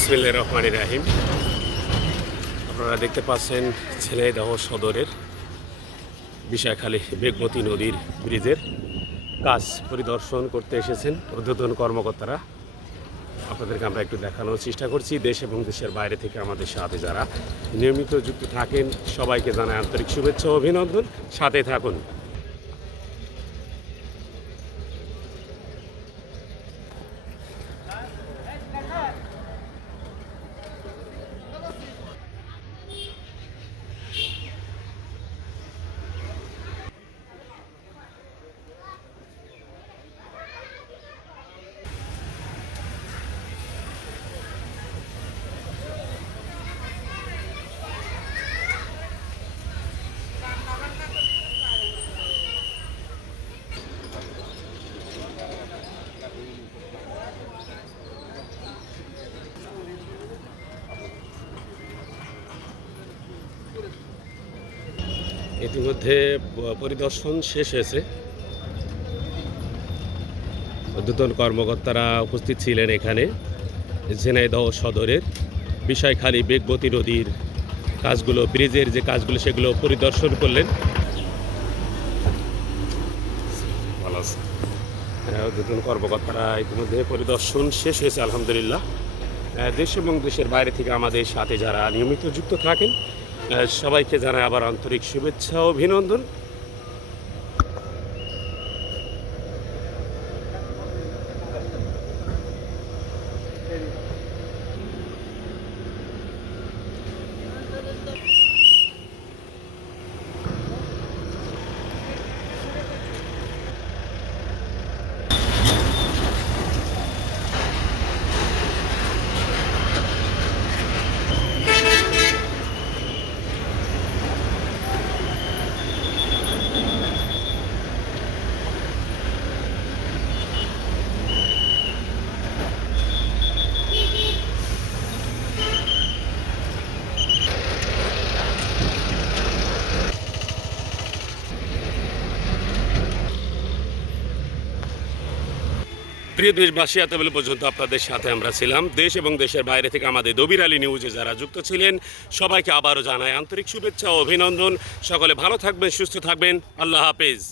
বিসমিল্লা রহমান রাহিম। আপনারা দেখতে পাচ্ছেন ছেলেদহ সদরের বিষয়খালী বেগমতী নদীর ব্রিজের কাজ পরিদর্শন করতে এসেছেন ঊর্ধ্বতন কর্মকর্তারা। আপনাদেরকে আমরা একটু দেখানোর চেষ্টা করছি। দেশ এবং দেশের বাইরে থেকে আমাদের সাথে যারা নিয়মিত যুক্ত থাকেন, সবাইকে জানায় আন্তরিক শুভেচ্ছা অভিনন্দন। সাথে থাকুন। ইতিমধ্যে পরিদর্শন শেষ হয়েছে। ঊর্ধ্বতন কর্মকর্তারা উপস্থিত ছিলেন এখানে। ঝিনাইদহ সদরের বিষয়খালী বেগবতী নদীর কাজগুলো, ব্রিজের যে কাজগুলো, সেগুলো পরিদর্শন করলেন। ঊর্ধ্বতন কর্মকর্তারা ইতিমধ্যে পরিদর্শন শেষ হয়েছে, আলহামদুলিল্লাহ। দেশ এবং দেশের বাইরে থেকে আমাদের সাথে যারা নিয়মিত যুক্ত থাকেন সবাইকে জানাই আবার আন্তরিক শুভেচ্ছা অভিনন্দন। প্রিয় দেশবাসী, এতবেলা পর্যন্ত আপনাদের সাথে আমরা ছিলাম। দেশ এবং দেশের বাইরে থেকে আমাদের দবির আলী নিউজে যারা যুক্ত ছিলেন, সবাইকে আবারও জানায় আন্তরিক শুভেচ্ছা ও অভিনন্দন। সকলে ভালো থাকবেন, সুস্থ থাকবেন। আল্লাহ হাফেজ।